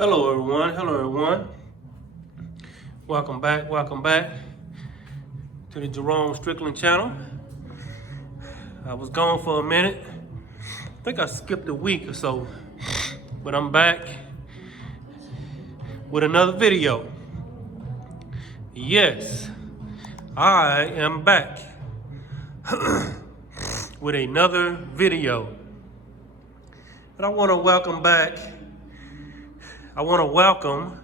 Hello everyone. Welcome back to the Jerome Strickland channel. I was gone for a minute. I think I skipped a week or so, but I'm back with another video. Yes, I am back with another video. And I want to welcome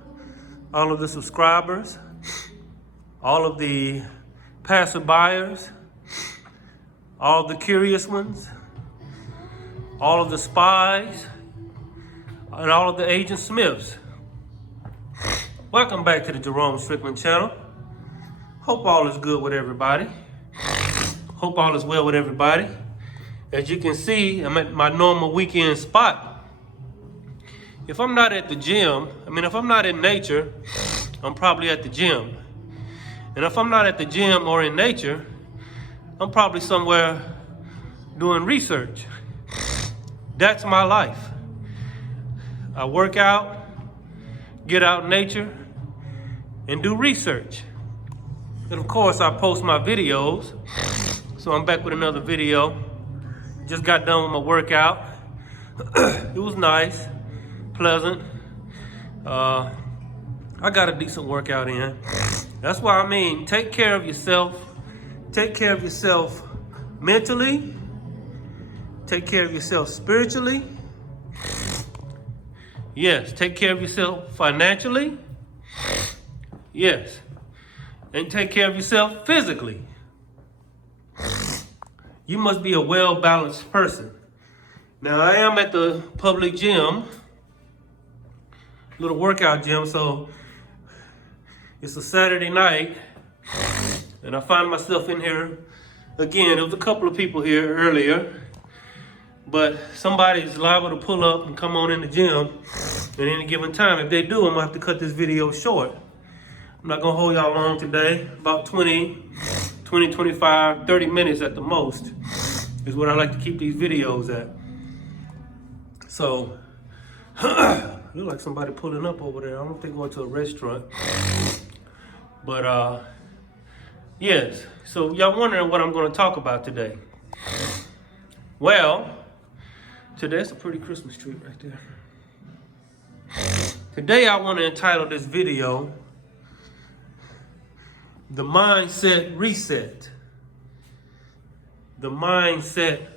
all of the subscribers, all of the passerbyers, all the curious ones, all of the spies, and all of the Agent Smiths. Welcome back to the Jerome Strickland channel. Hope all is good with everybody. Hope all is well with everybody. As you can see, I'm at my normal weekend spot. If I'm not at the gym, if I'm not in nature, I'm probably at the gym. And if I'm not at the gym or in nature, I'm probably somewhere doing research. That's my life. I work out, get out in nature, and do research. And of course, I post my videos. So I'm back with another video. Just got done with my workout. It was nice, pleasant. I got a decent workout in. That's why take care of yourself. Take care of yourself mentally. Take care of yourself spiritually. Yes, take care of yourself financially. Yes. And take care of yourself physically. You must be a well-balanced person. Now, I am at the public gym, little workout gym, so it's a Saturday night, and I find myself in here again. There was a couple of people here earlier, but somebody's liable to pull up and come on in the gym at any given time. If they do, I'm gonna have to cut this video short. I'm not gonna hold y'all long today, about 25, 30 minutes at the most is what I like to keep these videos at. So, look like somebody pulling up over there. I don't know if they're going to a restaurant. But, yes. So, y'all wondering what I'm going to talk about today. Well, today's a pretty Christmas tree right there. Today, I want to entitle this video, The Mindset Reset. The Mindset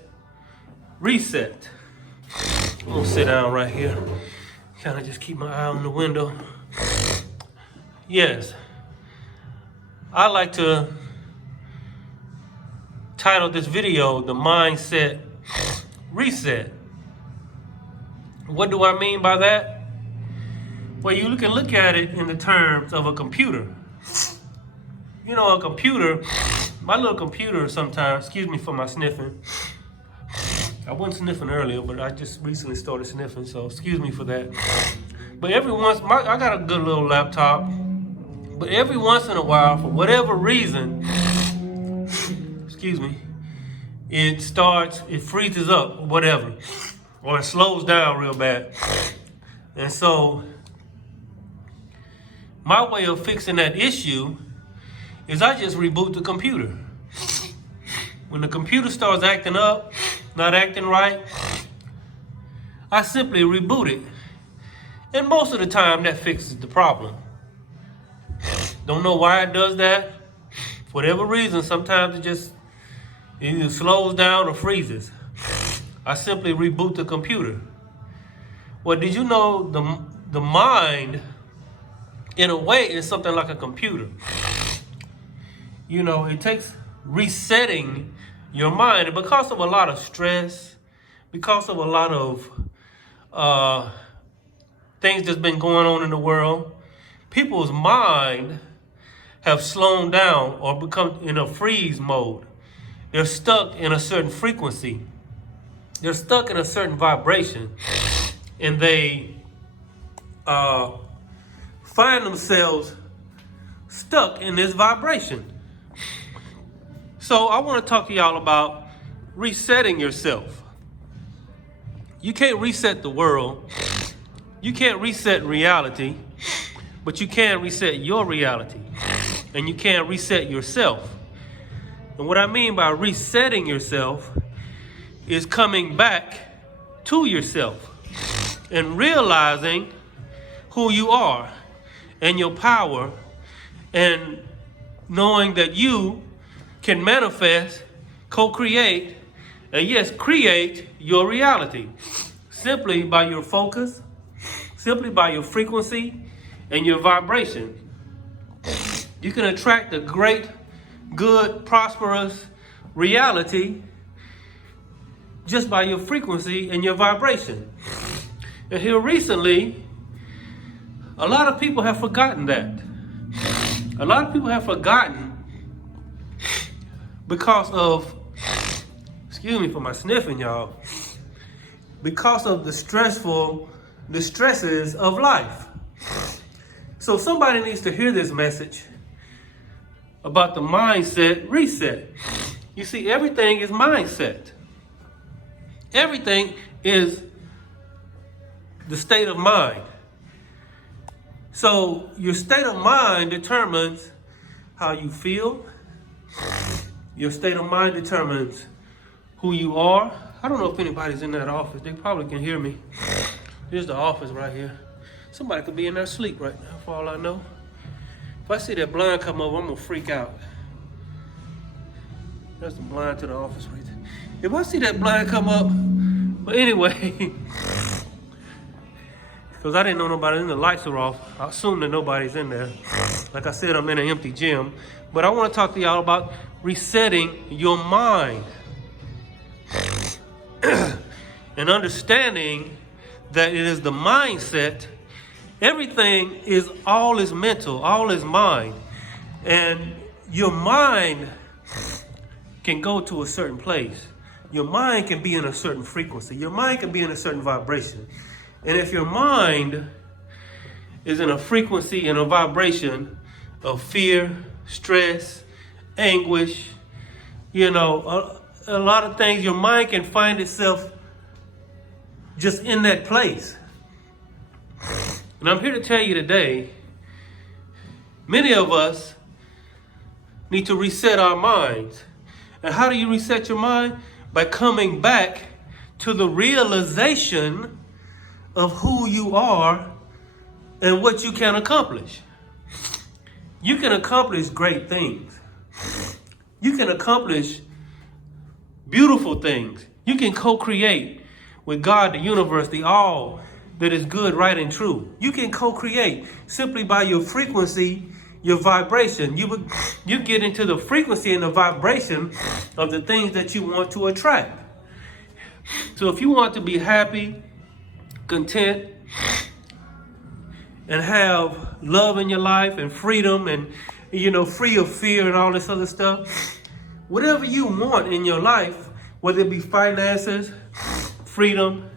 Reset. I'm gonna sit down right here. Kind of just keep my eye on the window. Yes. I like to title this video, The Mindset Reset. What do I mean by that? Well, you can look at it in the terms of a computer. You know, a computer, my little computer sometimes, excuse me for my sniffing. I wasn't sniffing earlier, but I just recently started sniffing, so excuse me for that. But I got a good little laptop, but every once in a while, for whatever reason, excuse me, it freezes up, or whatever, or it slows down real bad. And so, my way of fixing that issue is I just reboot the computer. When the computer starts acting up, not acting right, I simply reboot it. And most of the time that fixes the problem. Don't know why it does that. For whatever reason, sometimes it either slows down or freezes. I simply reboot the computer. Well, did you know the mind, in a way, is something like a computer? You know, it takes resetting your mind. And because of a lot of stress, because of a lot of things that's been going on in the world, people's mind have slowed down or become in a freeze mode. They're stuck in a certain frequency. They're stuck in a certain vibration. And they find themselves stuck in this vibration. So I want to talk to y'all about resetting yourself. You can't reset the world. You can't reset reality, but you can reset your reality. And you can reset yourself. And what I mean by resetting yourself is coming back to yourself and realizing who you are and your power, and knowing that you can manifest, co-create, and yes, create your reality simply by your focus, simply by your frequency and your vibration. You can attract a great, good, prosperous reality just by your frequency and your vibration. And here recently, a lot of people have forgotten that. A lot of people have forgotten because of, excuse me for my sniffing, y'all, because of the stresses of life. So somebody needs to hear this message about the mindset reset. You see, everything is mindset. Everything is the state of mind. So your state of mind determines how you feel. Your state of mind determines who you are. I don't know if anybody's in that office. They probably can hear me. Here's the office right here. Somebody could be in there asleep right now, for all I know. If I see that blind come over, I'm gonna freak out. There's the blind to the office right there. If I see that blind come up, but anyway, because I didn't know nobody in, the lights are off. I assume that nobody's in there. Like I said, I'm in an empty gym. But I want to talk to y'all about resetting your mind. And understanding that it is the mindset. Everything is, all is mental, all is mind. And your mind can go to a certain place. Your mind can be in a certain frequency. Your mind can be in a certain vibration. And if your mind is in a frequency and a vibration of fear, stress, anguish, a lot of things, your mind can find itself just in that place. And I'm here to tell you today, many of us need to reset our minds. And how do you reset your mind? By coming back to the realization of who you are and what you can accomplish. You can accomplish great things. You can accomplish beautiful things. You can co-create with God, the universe, the all that is good, right, and true. You can co-create simply by your frequency, your vibration. You get into the frequency and the vibration of the things that you want to attract. So if you want to be happy, content, and have love in your life and freedom and, free of fear and all this other stuff, whatever you want in your life, whether it be finances, freedom,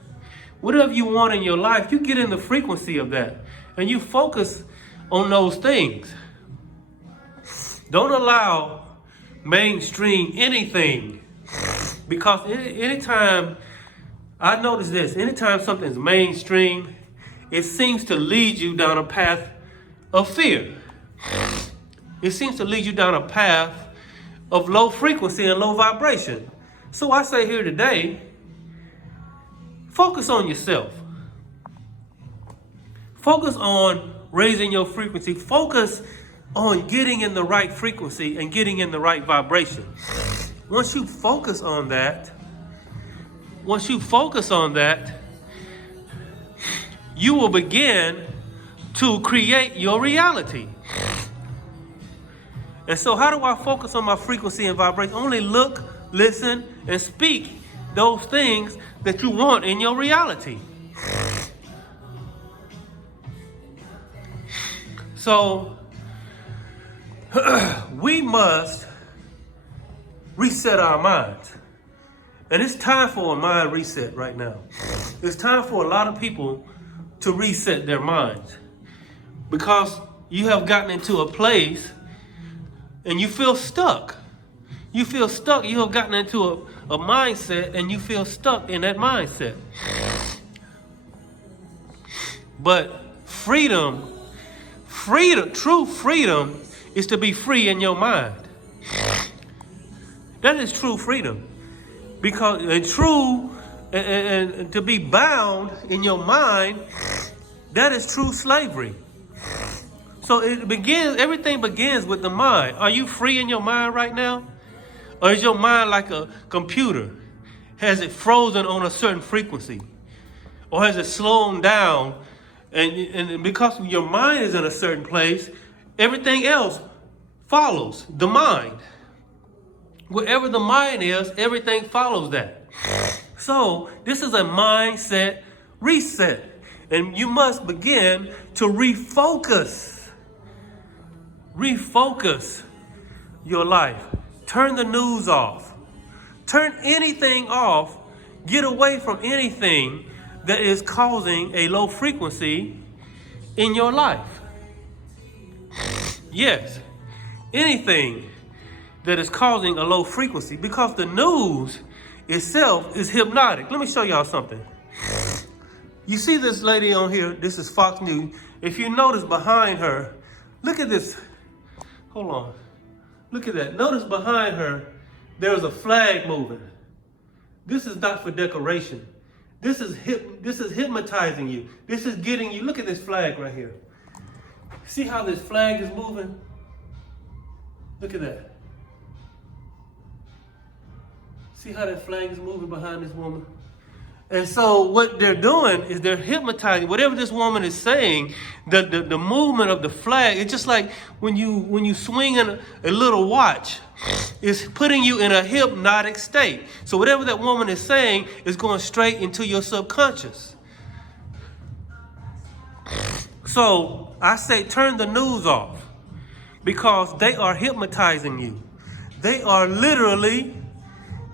whatever you want in your life, you get in the frequency of that and you focus on those things. Don't allow mainstream anything, because anytime, I notice this, anytime something's mainstream, it seems to lead you down a path of fear. It seems to lead you down a path of low frequency and low vibration. So I say here today, focus on yourself. Focus on raising your frequency. Focus on getting in the right frequency and getting in the right vibration. Once you focus on that, you will begin to create your reality. And so how do I focus on my frequency and vibration? Only look, listen, and speak those things that you want in your reality. So we must reset our minds. And it's time for a mind reset right now. It's time for a lot of people to reset their minds, because you have gotten into a place and you feel stuck. You feel stuck. You have gotten into a mindset and you feel stuck in that mindset. But freedom, true freedom is to be free in your mind. That is true freedom. Because and to be bound in your mind, that is true slavery. So everything begins with the mind. Are you free in your mind right now? Or is your mind like a computer? Has it frozen on a certain frequency? Or has it slowed down? And because your mind is in a certain place, everything else follows the mind. Wherever the mind is, everything follows that. So this is a mindset reset. And you must begin to refocus. Refocus your life. Turn the news off. Turn anything off. Get away from anything that is causing a low frequency in your life. Yes, anything that is causing a low frequency, because the news itself is hypnotic. Let me show y'all something. You see this lady on here, this is Fox News. If you notice behind her, look at this. Hold on. Look at that. Notice behind her, there's a flag moving. This is not for decoration. This is hypnotizing you. This is getting you. Look at this flag right here. See how this flag is moving? Look at that. See how that flag is moving behind this woman? And so what they're doing is they're hypnotizing whatever this woman is saying. The movement of the flag, it's just like when you swing in a little watch, it's putting you in a hypnotic state. So whatever that woman is saying is going straight into your subconscious. So I say turn the news off, because they are hypnotizing you. They are literally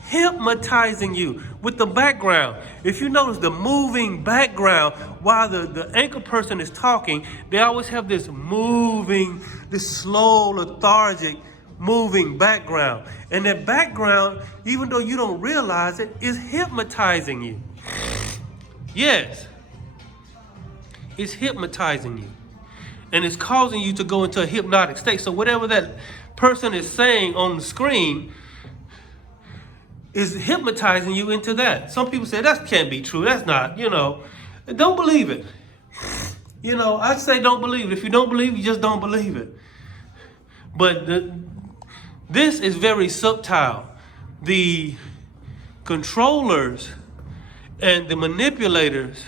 hypnotizing you with the background. If you notice the moving background while the anchor person is talking, they always have this moving, this slow, lethargic, moving background. And that background, even though you don't realize it, is hypnotizing you. Yes. It's hypnotizing you. And it's causing you to go into a hypnotic state. So whatever that person is saying on the screen is hypnotizing you into that. Some people say that can't be true. That's not, don't believe it. I'd say don't believe it. If you don't believe it, you just don't believe it. But this is very subtle. The controllers and the manipulators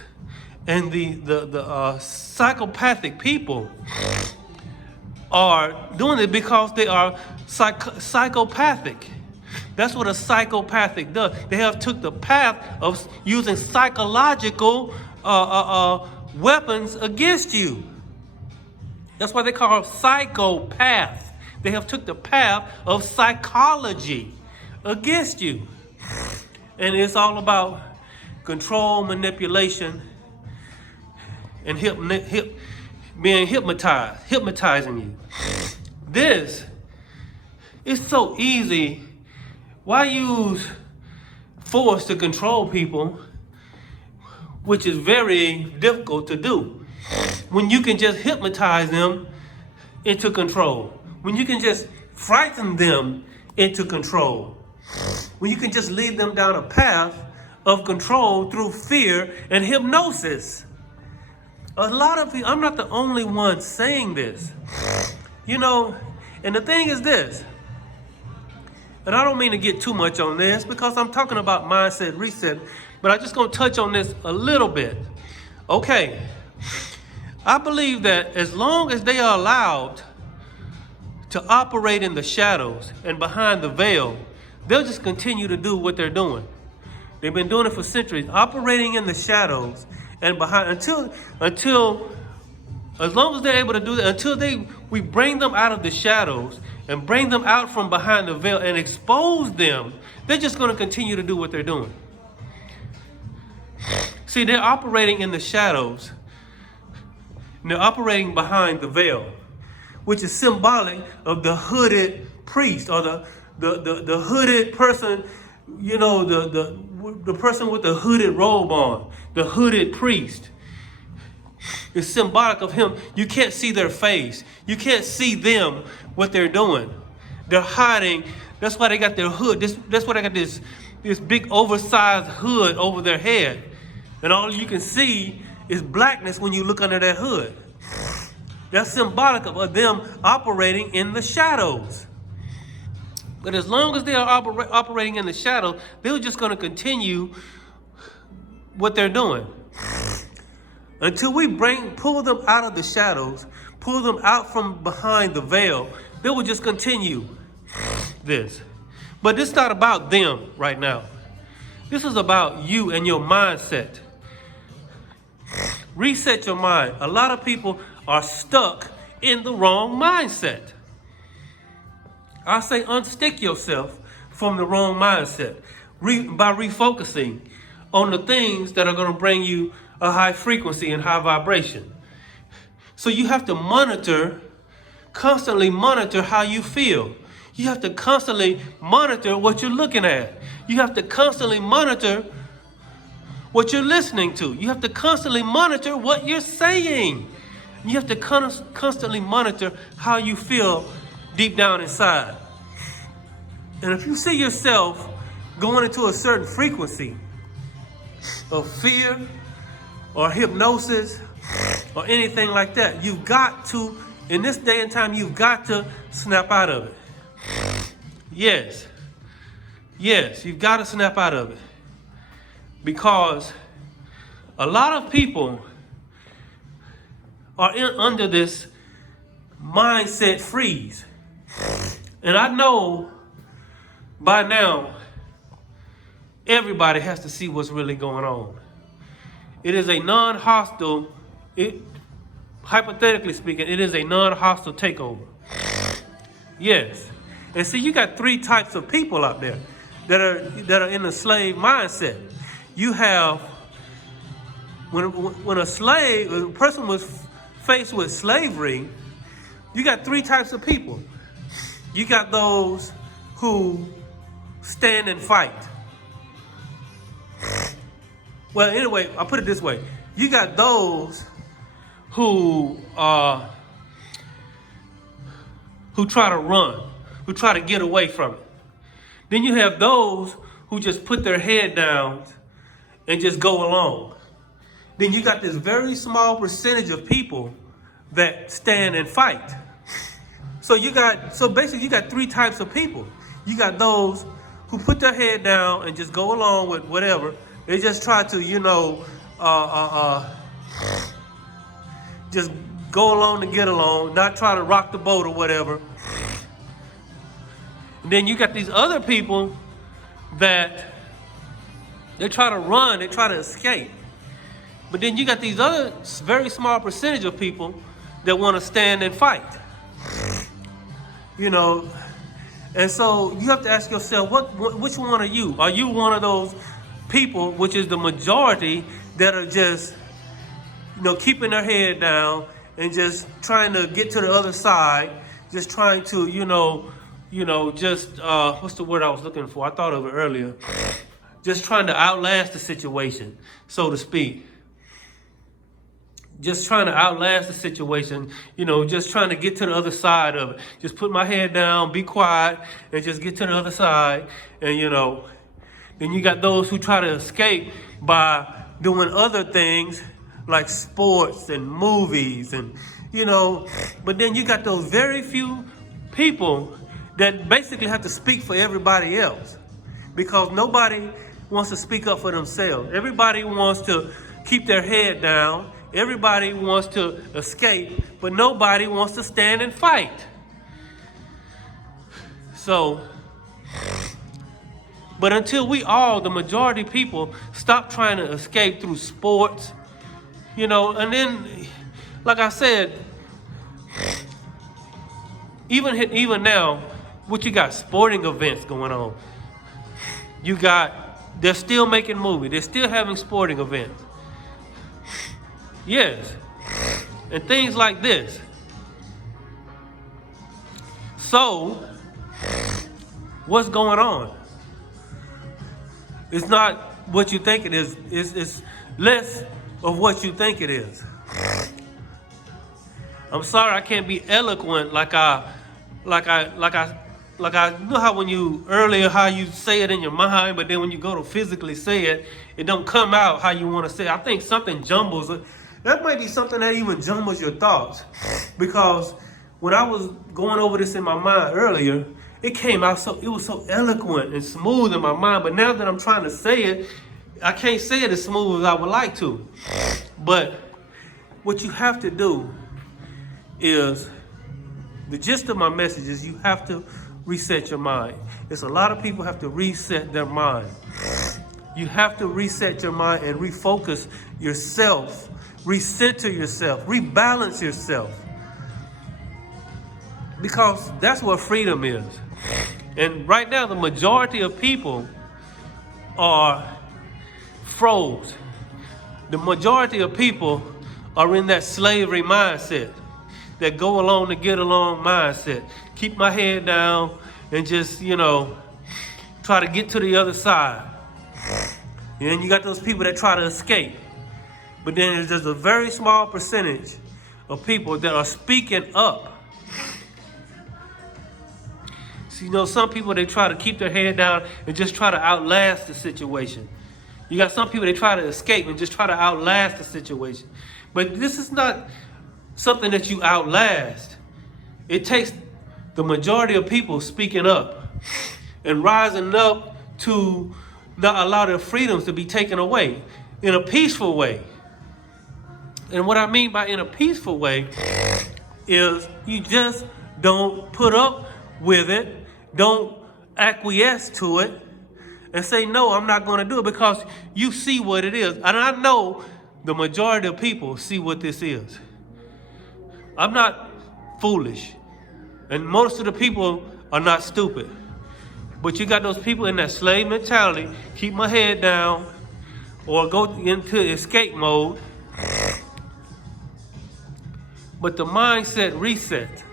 and the psychopathic people are doing it because they are psychopathic. That's what a psychopathic does. They have took the path of using psychological weapons against you. That's why they call them psychopaths. They have took the path of psychology against you. And it's all about control, manipulation, and being hypnotizing you. This is so easy. Why use force to control people, which is very difficult to do, when you can just hypnotize them into control, when you can just frighten them into control, when you can just lead them down a path of control through fear and hypnosis. A lot of people, I'm not the only one saying this, and the thing is this, and I don't mean to get too much on this because I'm talking about mindset reset, but I'm just going to touch on this a little bit. Okay, I believe that as long as they are allowed to operate in the shadows and behind the veil, they'll just continue to do what they're doing. They've been doing it for centuries, operating in the shadows and behind until as long as they're able to do that, until we bring them out of the shadows and bring them out from behind the veil and expose them, they're just going to continue to do what they're doing. See, they're operating in the shadows. And they're operating behind the veil, which is symbolic of the hooded priest, or the hooded person, the person with the hooded robe on, the hooded priest. It's symbolic of him. You can't see their face. You can't see them, what they're doing. They're hiding. That's why they got their hood. That's why they got this big oversized hood over their head. And all you can see is blackness when you look under that hood. That's symbolic of them operating in the shadows. But as long as they are operating in the shadow, they're just going to continue what they're doing. Until we pull them out of the shadows, pull them out from behind the veil, they will just continue this. But this is not about them right now. This is about you and your mindset. Reset your mind. A lot of people are stuck in the wrong mindset. I say unstick yourself from the wrong mindset by refocusing on the things that are going to bring you a high frequency and high vibration. So you have to constantly monitor how you feel. You have to constantly monitor what you're looking at. You have to constantly monitor what you're listening to. You have to constantly monitor what you're saying. You have to constantly monitor how you feel deep down inside. And if you see yourself going into a certain frequency of fear or hypnosis or anything like that, you've got to, in this day and time, you've got to snap out of it. Yes, you've got to snap out of it. Because a lot of people are under this mindset freeze. And I know by now, everybody has to see what's really going on. It is a non-hostile, hypothetically speaking, it is a non-hostile takeover. Yes. And see, you got three types of people out there that are in the slave mindset. You have, when a person was faced with slavery, you got three types of people. You got those who stand and fight. Well, anyway, I'll put it this way. You got those who try to run, who try to get away from it. Then you have those who just put their head down and just go along. Then you got this very small percentage of people that stand and fight. So basically you got three types of people. You got those who put their head down and just go along with whatever. They just try to, just go along to get along, not try to rock the boat or whatever. And then you got these other people that they try to run, they try to escape. But then you got these other very small percentage of people that want to stand and fight. And so you have to ask yourself, which one are you? Are you one of those people, which is the majority, that are just, keeping their head down and just trying to get to the other side, just trying to, what's the word I was looking for? I thought of it earlier. Just trying to outlast the situation, so to speak. Just trying to outlast the situation, just trying to get to the other side of it. Just put my head down, be quiet, and just get to the other side. And, then you got those who try to escape by doing other things like sports and movies and, but then you got those very few people that basically have to speak for everybody else because nobody wants to speak up for themselves. Everybody wants to keep their head down. Everybody wants to escape, but nobody wants to stand and fight. So, but until the majority of people, stop trying to escape through sports, and then, like I said, even now, what you got? Sporting events going on. They're still making movies. They're still having sporting events. Yes. And things like this. So, what's going on? It's not what you think it is. It's less of what you think it is. I'm sorry I can't be eloquent like I you know how when you earlier how you say it in your mind, but then when you go to physically say it, it don't come out how you want to say it. I think something jumbles. That might be something that even jumbles your thoughts, because when I was going over this in my mind earlier, it came out it was so eloquent and smooth in my mind. But now that I'm trying to say it, I can't say it as smooth as I would like to. But what you have to do is, the gist of my message is, you have to reset your mind. It's a lot of people have to reset their mind. You have to reset your mind and refocus yourself, recenter yourself, rebalance yourself. Because that's what freedom is. And right now, the majority of people are froze. The majority of people are in that slavery mindset, that go along to get along mindset. Keep my head down and just, try to get to the other side. And then you got those people that try to escape. But then there's just a very small percentage of people that are speaking up. So, some people, they try to keep their head down and just try to outlast the situation. You got some people, they try to escape and just try to outlast the situation. But this is not something that you outlast. It takes the majority of people speaking up and rising up to not allow their freedoms to be taken away in a peaceful way. And what I mean by in a peaceful way is, you just don't put up with it, don't acquiesce to it, and say, no, I'm not going to do it, because you see what it is. And I know the majority of people see what this is. I'm not foolish. And most of the people are not stupid. But you got those people in that slave mentality, keep my head down, or go into escape mode. But the mindset reset.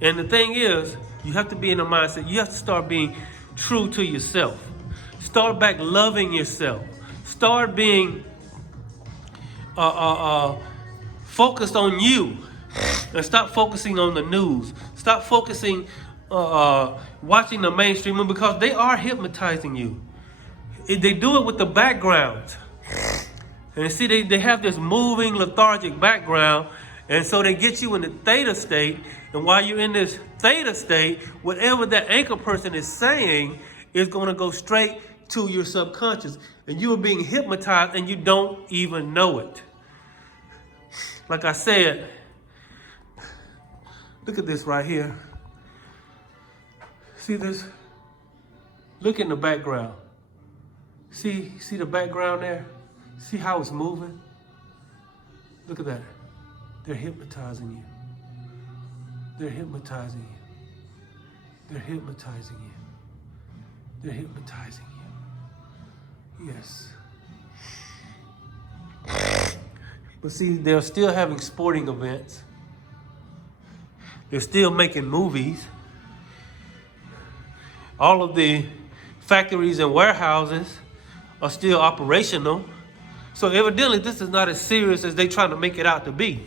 And the thing is, you have to be in the mindset, you have to start being true to yourself. Start back loving yourself. Start being focused on you, and stop focusing on the news. Stop focusing, watching the mainstream, because they are hypnotizing you. They do it with the background. And see, they have this moving, lethargic background, and so they get you in the theta state. And while you're in this theta state, whatever that anchor person is saying is going to go straight to your subconscious. And you are being hypnotized and you don't even know it. Like I said, look at this right here. See this? Look in the background. See the background there? See how it's moving? Look at that. They're hypnotizing you. They're hypnotizing you. They're hypnotizing you. They're hypnotizing you. Yes. But see, they're still having sporting events. They're still making movies. All of the factories and warehouses are still operational. So evidently, this is not as serious as they trying to make it out to be.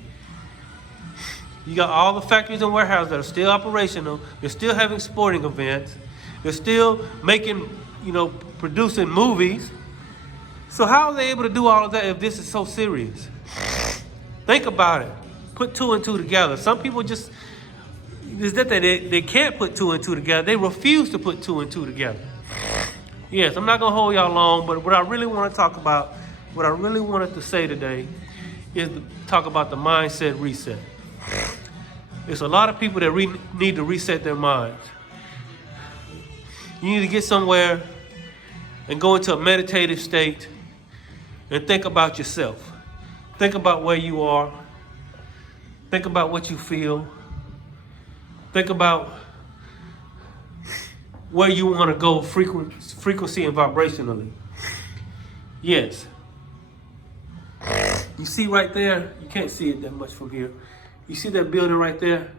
You got all the factories and warehouses that are still operational. They're still having sporting events. They're still making, producing movies. So how are they able to do all of that if this is so serious? Think about it. Put two and two together. Some people just, is that they can't put two and two together. They refuse to put two and two together. Yes, I'm not going to hold y'all long, but what I really want to talk about, what I really wanted to say today is to talk about the mindset reset. There's a lot of people that need to reset their minds. You need to get somewhere and go into a meditative state and think about yourself. Think about where you are. Think about what you feel. Think about where you want to go frequency and vibrationally. Yes. You see right there, you can't see it that much from here. You see that building right there?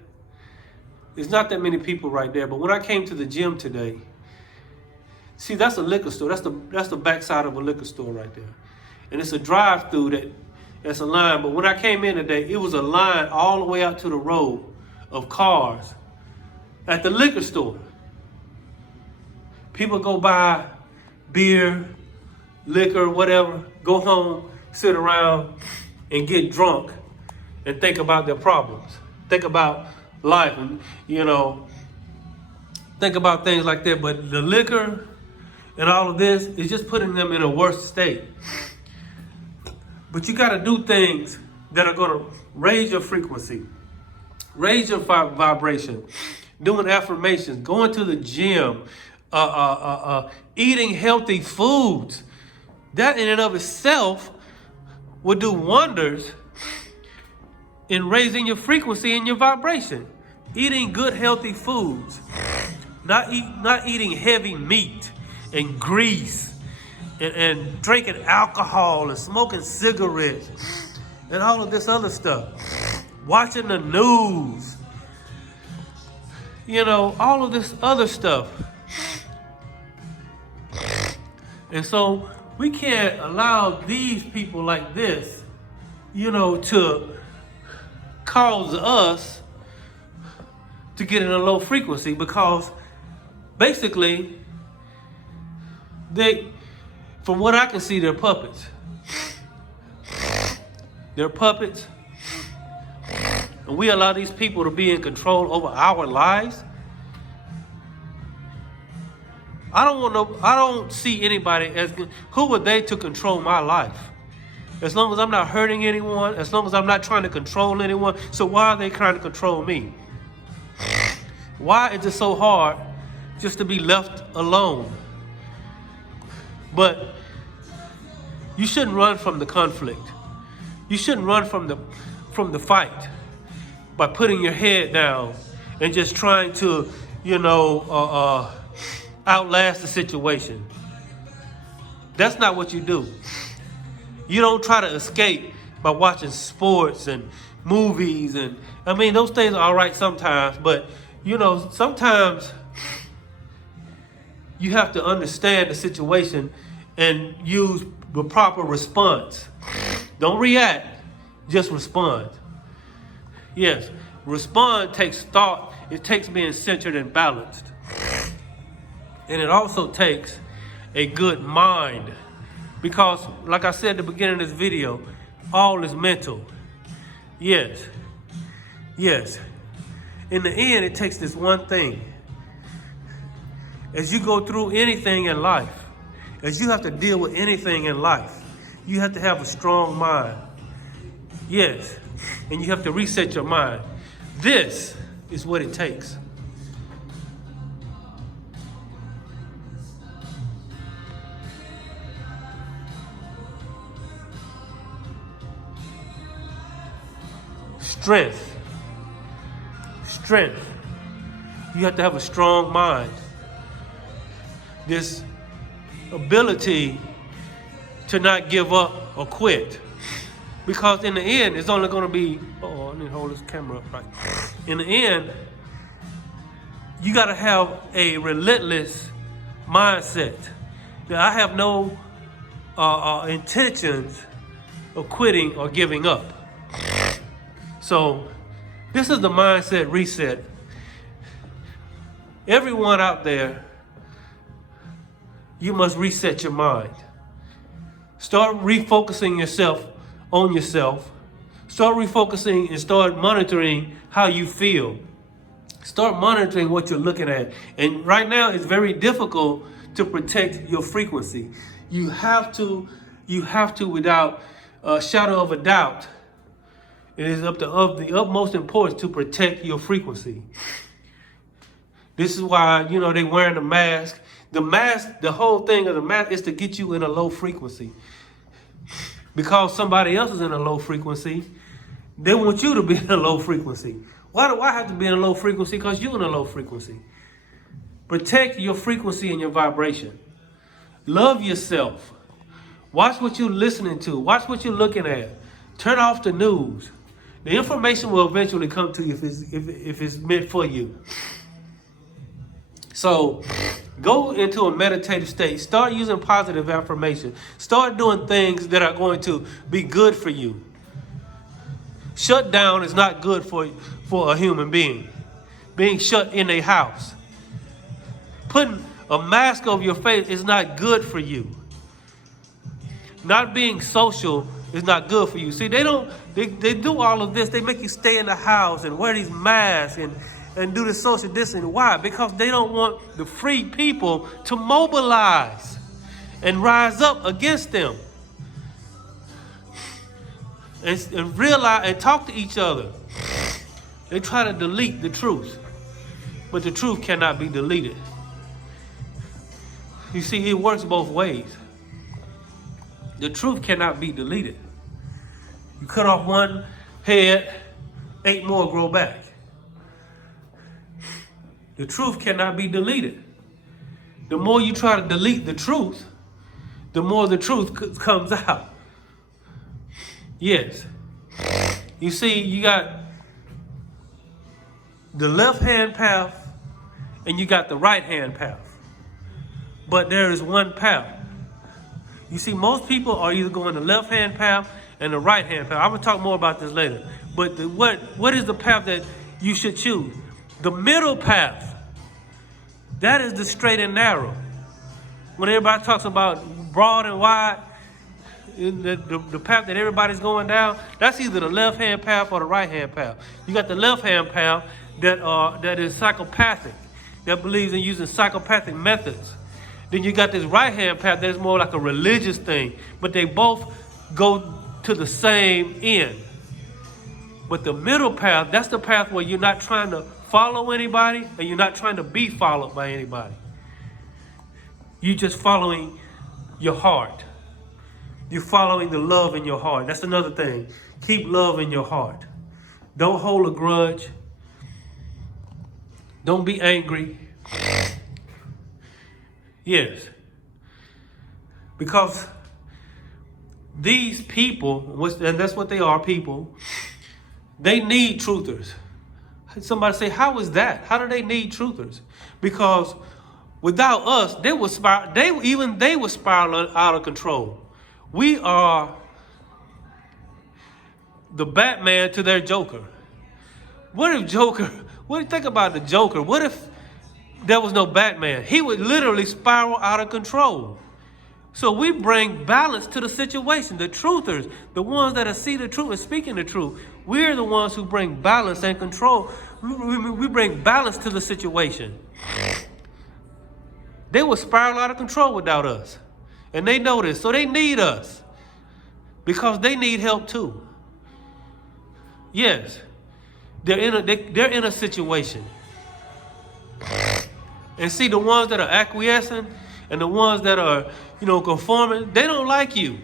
There's not that many people right there, but when I came to the gym today, see, that's a liquor store. That's the backside of a liquor store right there. And it's a drive-through that It's a line. But when I came in today, it was a line all the way out to the road of cars at the liquor store. People go buy beer, liquor, whatever, go home, sit around and get drunk and think about their problems. Think about life and, think about things like that. But the liquor and all of this is just putting them in a worse state. But you got to do things that are going to raise your frequency, raise your vibration, doing affirmations, going to the gym, eating healthy foods. That in and of itself will do wonders in raising your frequency and your vibration. Eating good, healthy foods, not eating heavy meat and grease, and drinking alcohol and smoking cigarettes and all of this other stuff. Watching the news, all of this other stuff. And so we can't allow these people like this, to cause us to get in a low frequency, because basically from what I can see, they're puppets. They're puppets. And we allow these people to be in control over our lives. I don't see anybody as good. Who are they to control my life? As long as I'm not hurting anyone, as long as I'm not trying to control anyone, so why are they trying to control me? Why is it so hard just to be left alone? But you shouldn't run from the conflict. You shouldn't run from the fight by putting your head down and just trying to, outlast the situation. That's not what you do. You don't try to escape by watching sports and movies, and those things are all right sometimes, but sometimes you have to understand the situation and use the proper response. Don't react, just respond. Yes, respond takes thought. It takes being centered and balanced. And it also takes a good mind. Because, like I said at the beginning of this video, all is mental. Yes. In the end, it takes this one thing. As you go through anything in life, as you have to deal with anything in life, you have to have a strong mind. Yes. And you have to reset your mind. This is what it takes. Strength. You have to have a strong mind. This ability to not give up or quit. Because in the end, it's only going to be, I need to hold this camera up right. In the end, you got to have a relentless mindset. That I have no intentions of quitting or giving up. So this is the mindset reset. Everyone out there, you must reset your mind. Start refocusing yourself on yourself. Start refocusing and start monitoring how you feel. Start monitoring what you're looking at. And right now it's very difficult to protect your frequency. You have to without a shadow of a doubt, it is of the utmost importance to protect your frequency. This is why, they wearing the mask. The whole thing of the mask is to get you in a low frequency. Because somebody else is in a low frequency, they want you to be in a low frequency. Why do I have to be in a low frequency? Because you're in a low frequency. Protect your frequency and your vibration. Love yourself. Watch what you're listening to. Watch what you're looking at. Turn off the news. The information will eventually come to you if it's meant for you. So go into a meditative state. Start using positive affirmation. Start doing things that are going to be good for you. Shut down is not good for a human being. Being shut in a house. Putting a mask over your face is not good for you. Not being social is not good for you. See, they do all of this. They make you stay in the house and wear these masks and do the social distancing. Why? Because they don't want the free people to mobilize and rise up against them. And realize and talk to each other. They try to delete the truth. But the truth cannot be deleted. You see, it works both ways. The truth cannot be deleted. You cut off one head, 8 more grow back. The truth cannot be deleted. The more you try to delete the truth, the more the truth comes out. Yes. You see, you got the left-hand path and you got the right-hand path. But there is one path. You see, most people are either going the left-hand path and the right-hand path. I'm going to talk more about this later. But what is the path that you should choose? The middle path. That is the straight and narrow. When everybody talks about broad and wide, the path that everybody's going down, that's either the left-hand path or the right-hand path. You got the left-hand path that is psychopathic, that believes in using psychopathic methods. Then you got this right-hand path that is more like a religious thing, but they both go to the same end. But the middle path, that's the path where you're not trying to follow anybody and you're not trying to be followed by anybody. You're just following your heart. You're following the love in your heart. That's another thing. Keep love in your heart. Don't hold a grudge. Don't be angry. Yes. Because these people, and that's what they are, people, they need truthers. Somebody say, how is that? How do they need truthers? Because without us, they would spiral out of control. We are the Batman to their Joker. What do you think about the Joker? What if there was no Batman? He would literally spiral out of control. So we bring balance to the situation. The truthers, the ones that see the truth and speaking the truth, we're the ones who bring balance and control. We bring balance to the situation. They will spiral out of control without us. And they know this. So they need us. Because they need help too. Yes. They're in a situation. And see, the ones that are acquiescing and the ones that are, conforming, they don't like you.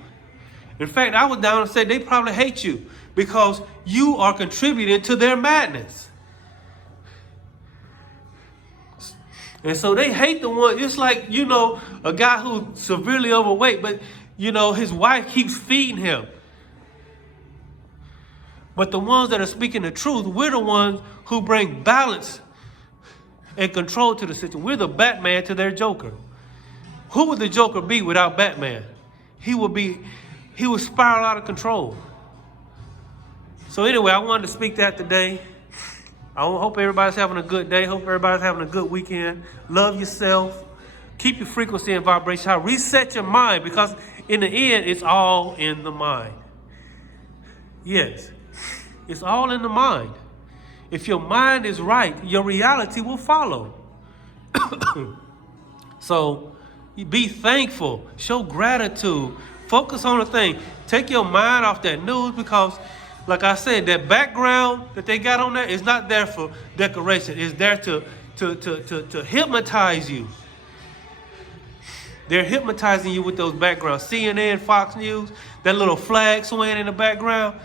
In fact, I was down and said they probably hate you because you are contributing to their madness. And so they hate the one. It's like, a guy who's severely overweight, but, his wife keeps feeding him. But the ones that are speaking the truth, we're the ones who bring balance and control to the situation. We're the Batman to their Joker. Who would the Joker be without Batman? He would spiral out of control. So anyway, I wanted to speak that today. I hope everybody's having a good day. Hope everybody's having a good weekend. Love yourself. Keep your frequency and vibration high. Reset your mind, because in the end, it's all in the mind. Yes, it's all in the mind. If your mind is right, your reality will follow. So be thankful. Show gratitude. Focus on the thing. Take your mind off that news, because like I said, that background that they got on there is not there for decoration. It's there to hypnotize you. They're hypnotizing you with those backgrounds. CNN, Fox News, that little flag swaying in the background,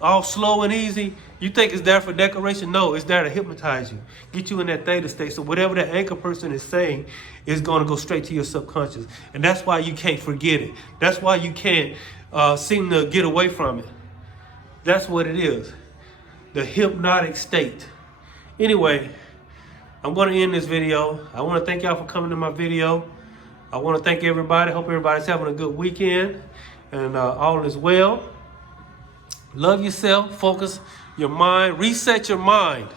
all slow and easy. You think it's there for decoration? No, it's there to hypnotize you. Get you in that theta state. So whatever that anchor person is saying is going to go straight to your subconscious. And that's why you can't forget it. That's why you can't seem to get away from it. That's what it is. The hypnotic state. Anyway, I'm going to end this video. I want to thank y'all for coming to my video. I want to thank everybody. Hope everybody's having a good weekend and all is well. Love yourself, focus your mind, reset your mind.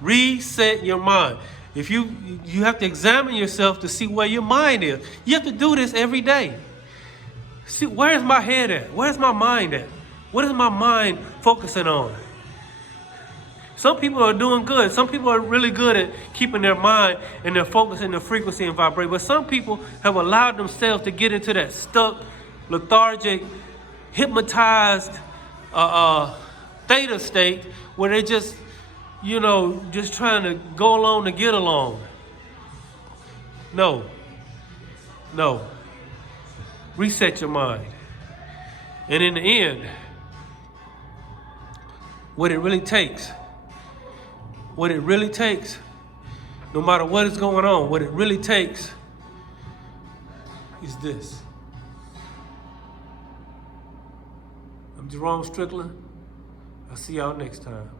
Reset your mind. If you have to examine yourself to see where your mind is. You have to do this every day. See, where's my head at? Where's my mind at? What is my mind focusing on? Some people are doing good. Some people are really good at keeping their mind and their focus and their frequency and vibration. But some people have allowed themselves to get into that stuck, lethargic, hypnotized theta state where they just, just trying to go along to get along. No. Reset your mind. And in the end, what it really takes, no matter what is going on, what it really takes is this. I'm Jerome Strickland. I'll see y'all next time.